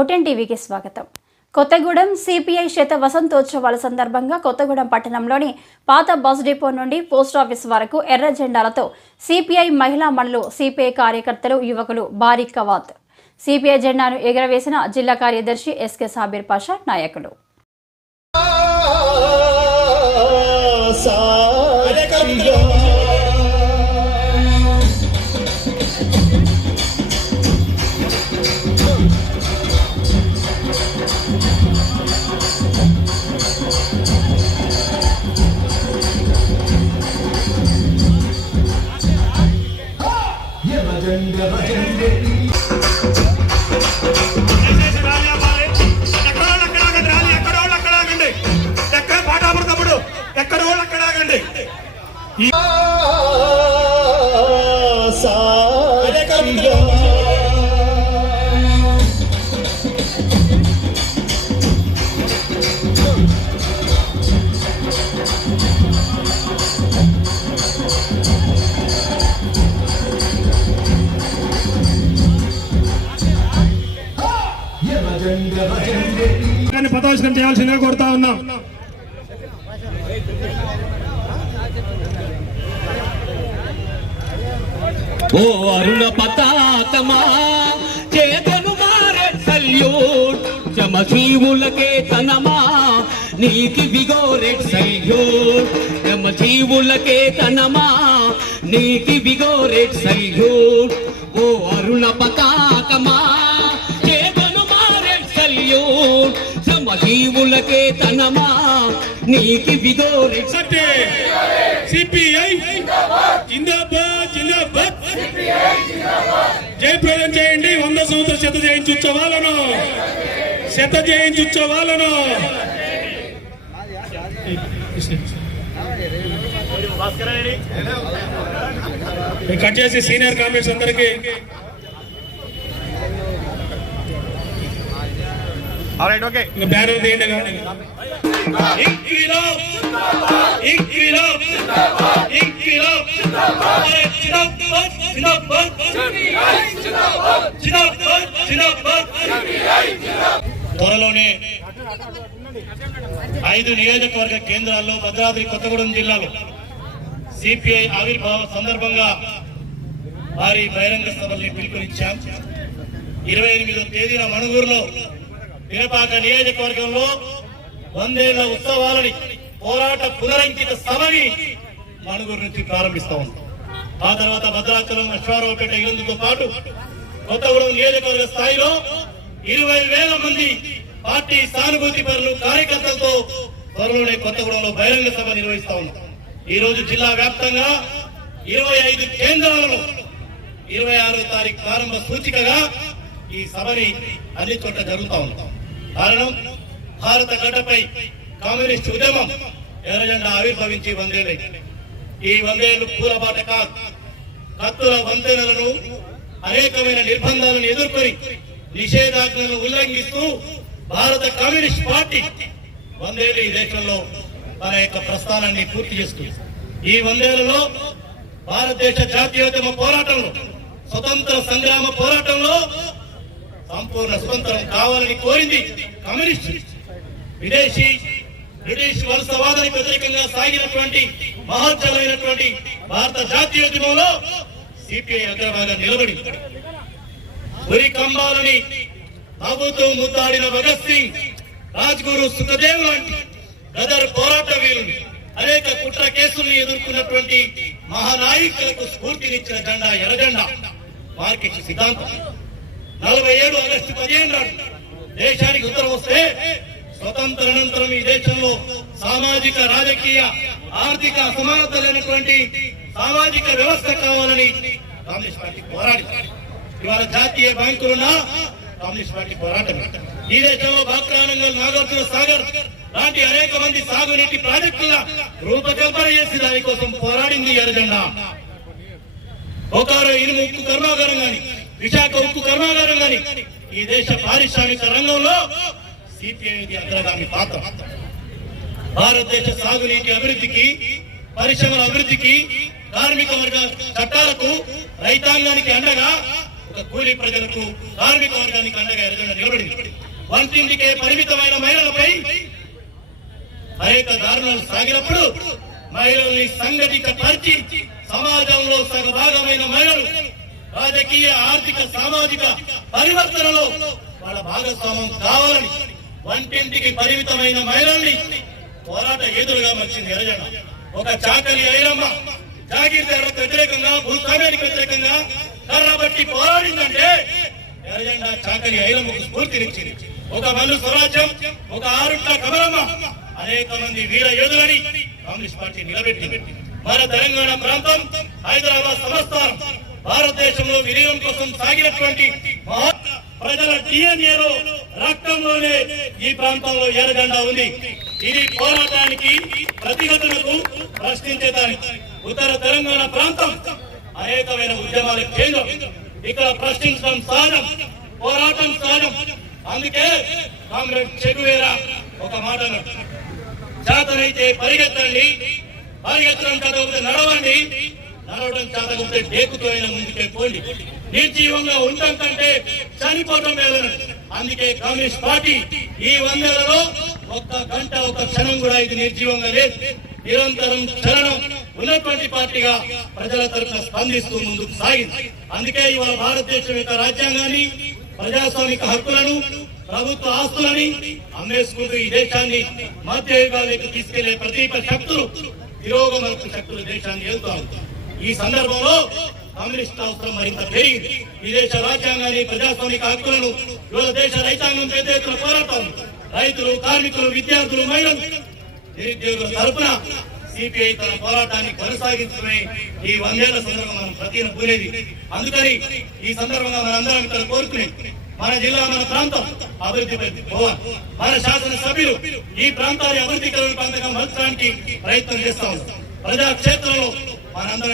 ఓటెన్ టీవీకి స్వాగతం. కొత్తగూడెం సిపిఐ శత వసంతోత్సవాల సందర్భంగా కొత్తగూడెం పట్టణంలోని పాత బస్ డిపో నుండి పోస్ట్ ఆఫీస్ వరకు ఎర్ర జెండాలతో సిపిఐ మహిళా మండలు సిపిఐ కార్యకర్తలు యువకులు భారీ కవాత్. సిపిఐ జెండాను ఎగరవేసిన జిల్లా కార్యదర్శి ఎస్కే సాబీర్ పాషా నాయకులు సాక్షిగా ఆగండి. ఎక్కడ పాఠాపురం తమ్ముడు ఎక్కడోళ్ళు అక్కడ ఆగండి కానీ పదవశనం చేయాల్సిందిగా కోరుతా ఉన్నాం. ఓ అరుణ పతాకమా చేతను మారే సల్యూట్ జమజీవులకే తనమా నీకి విగోరెట్ సల్యూట్ జమజీవులకే తనమా నీకి విగోరెట్ సల్యూట్ ఓ అరుణ పతాకమా జమజీవులకే తనమా నీకి విగోరెట్ సత్తే. సిపిఐ జిందాబాద్ జిందాబాద్. జయప్రదం చేయండి. వంద సంవత్సర శత జయంతి ఉత్సవాలను శత జయంతి ఉత్సవాలను కట్ చేసి సీనియర్ కామెంట్స్ అందరికి ఇంకా బ్యానర్ తీయండి త్వరలోనే ఐదు నియోజకవర్గ కేంద్రాల్లో భద్రాద్రి కొత్తగూడెం జిల్లాలో సిపిఐ ఆవిర్భావ సందర్భంగా వారి బహిరంగ సభల్ని పిలుపునిచ్చాం. ఇరవై ఎనిమిదో తేదీన మణుగూరులో పినపాక నియోజకవర్గంలో వందేళ్ళ ఉత్సవాలని పోరాట పునరంకిత సభని మణుగురు నుంచి ప్రారంభిస్తా ఉన్నాం. ఆ తర్వాత భద్రాచలం అశ్వారావుపేట ఇరుందుతో పాటు కొత్తగూడెం నియోజకవర్గ స్థాయిలో ఇరవై వేల మంది పార్టీ సానుభూతి పరులు కార్యకర్తలతో త్వరలోనే కొత్తగూడెంలో బహిరంగ సభ నిర్వహిస్తా ఉన్నాం. ఈ రోజు జిల్లా వ్యాప్తంగా ఇరవై ఐదు కేంద్రాలలో ఇరవై ఆరో తారీఖు ప్రారంభ సూచికగా ఈ సభని అన్ని చోట్ల జరుగుతా ఉంటాం కారణం భారత గడ్డపై కమ్యూనిస్ట్ ఉద్యమం ఎర్రజెండా ఆవిర్భవించి వందేళ్ళైంది ఈ వందేళ్ళు పూలబాట కాదు. కత్తుల వంతెనలను అనేకమైన నిర్బంధాలను ఎదుర్కొని నిషేధాజ్ఞలను ఉల్లంఘిస్తూ భారత కమ్యూనిస్ట్ పార్టీ వందేళ్ళు ఈ దేశంలో తన యొక్క ప్రస్థానాన్ని పూర్తి చేస్తుంది. ఈ వందేళ్ళలో భారతదేశ జాతీయోద్యమ పోరాటంలో స్వతంత్ర సంగ్రామ పోరాటంలో సంపూర్ణ స్వతంత్రం కావాలని కోరింది కమ్యూనిస్ట్. విదేశీ బ్రిటిష్ వలసవాదానికి వ్యతిరేకంగా సాగినటువంటి మహోత్సవమైనటువంటి భారత జాతీయోద్యమంలో సిపిఐ అగ్రభాగం నిలబడి ఉరి కంబాలని నవ్వుతూ ముద్దాడిన భగత్ సింగ్ రాజ్గురు సుఖదేవ్ లాంటి గదర్ పోరాట వీరుని అనేక కుట్ర కేసుల్ని ఎదుర్కొన్నటువంటి మహానాయకులకు స్ఫూర్తినిచ్చిన జెండా ఎర్రజెండా. మార్కెట్ సిద్ధాంతం. నలభై ఏడు ఆగస్టు పదిహేను నాడు దేశానికి ఉత్తరం వస్తే స్వతంత్ర అనంతరం ఈ దేశంలో సామాజిక రాజకీయ ఆర్థిక అసమానత లేనటువంటి సామాజిక వ్యవస్థ కావాలని కాంగ్రెస్ పార్టీ పోరాడి ఇవాళ జాతీయ బ్యాంకులున్నా కమ్యూనిస్ట్ పార్టీ పోరాటం. ఈ దేశంలో బాక్రానంగల్ నాగార్జున సాగర్ లాంటి అనేక మంది సాగునీటి ప్రాజెక్టుల రూపకల్పన చేసి దానికోసం పోరాడింది ఎర్రజెండా ఒకరు ఇనుము ఉక్కు కర్మాగారం కానీ విశాఖ ఉక్కు కర్మాగారం గాని ఈ దేశ పారిశ్రామిక రంగంలో సిపిఐ అగ్రగామి పాత్ర. భారతదేశ సాగునీటి అభివృద్ధికి పరిశ్రమల అభివృద్ధికి కార్మిక వర్గ చట్టాలకు రైతాంగానికి అండగా ఒక కూలీ ప్రజలకు కార్మిక వర్గానికి అండగా ఎరగండి నిలబడింది. వంటింటికే పరిమితమైన మహిళలపై అనేక దారుణాలు సాగినప్పుడు మహిళల్ని సంఘటిత పరిచి సమాజంలో సగభాగమైన మహిళలు రాజకీయ ఆర్థిక సామాజిక పరివర్తనలో వాళ్ళ భాగస్వామ్యం కావాలని వంటింటికి పరిమితమైన మహిళల్ని పోరాట ఏదులుగా మర్చింది ఎరజన ఒక చాకలి ఐరమ్మ జాగీర్దారులకు వ్యతిరేకంగా భూస్వామ్యానికి వ్యతిరేకంగా కర్రబట్టి పోరాడిందంటే ఎర్రజెండా చాకలి ఐరమ్మకు స్ఫూర్తినిచ్చింది. ఒక మల్లు స్వరాజ్యం ఒక ఆరుట్ల కమలమ్మ అనేక మంది వీర యోధులని కాంగ్రెస్ పార్టీ నిలబెట్టి మన తెలంగాణ ప్రాంతం హైదరాబాద్ సంస్థానం భారతదేశంలో విలీనం కోసం సాగినటువంటి ప్రజల డిఎన్ఏలో రక్తంలోనే ఈ ప్రాంతంలో ఎర్రజెండా ఉంది. ఇది పోరాటానికి ప్రతిఘటనకు ప్రశ్నించేదానికి ఉత్తర తెలంగాణ ప్రాంతం అనేకమైన ఉద్యమాల కేంద్రం. ఇక్కడ ప్రశ్నించడం సహజం పోరాటం సహజం అందుకే కామ్రేడ్ చెగువేరా ఒక మాట అన్నాడు. చేతనైతే పరిగెత్తండి పరిగెత్తడం చదవకపోతే నడవండి. నడవడం చేతకపోతే డేకుతో అయినా ముందుకే పోండి. నిర్జీవంగా ఉండటం కంటే చనిపోవటం మేలన్నాడు అందుకే కమ్యూనిస్ట్ పార్టీ ఈ వందలలో ఒక్క గంట ఒక క్షణం కూడా ఇది నిర్జీవంగా లేదు. నిరంతరం చలనం ఉన్నటువంటి పార్టీగా ప్రజల తరఫున స్పందిస్తూ ముందుకు సాగింది. అందుకే ఇవాళ భారతదేశం యొక్క రాజ్యాంగాన్ని ప్రజాస్వామిక హక్కులను ప్రభుత్వ ఆస్తులని అమ్మేసుకుంటూ ఈ దేశాన్ని మధ్యయుగాలకు తీసుకెళ్ళే ప్రతిప శక్తులు తిరోగమనకు శక్తులు దేశాన్ని వెళ్తారు. ఈ సందర్భంలో కమ్యూనిస్ట్ అవసరం మరింత పెరిగింది. ఈ దేశ రాజ్యాంగాన్ని ప్రజాస్వామిక హక్కులను ఇవాళ దేశ రైతాంగం పెద్ద ఎత్తున పోరాటం. రైతులు కార్మికులు విద్యార్థులు మహిళలు నిరుద్యోగుల తరఫున సిపిఐ తన పోరాటాన్ని కొనసాగించడమే ఈ వందేళ్ళ సందర్భంగా మనం ప్రతిన పూనేది అందుకని ఈ సందర్భంగా మనందరం ఇక్కడ కోరుకునేది మన జిల్లా మన ప్రాంతం అభివృద్ధి పోవాలి మన శాసన సభ్యులు ఈ ప్రాంతాన్ని అభివృద్ధికరణ ప్రాంతంగా మలచడానికి ప్రయత్నం చేస్తా ఉంటాం ప్రజా క్షేత్రంలో మనందరం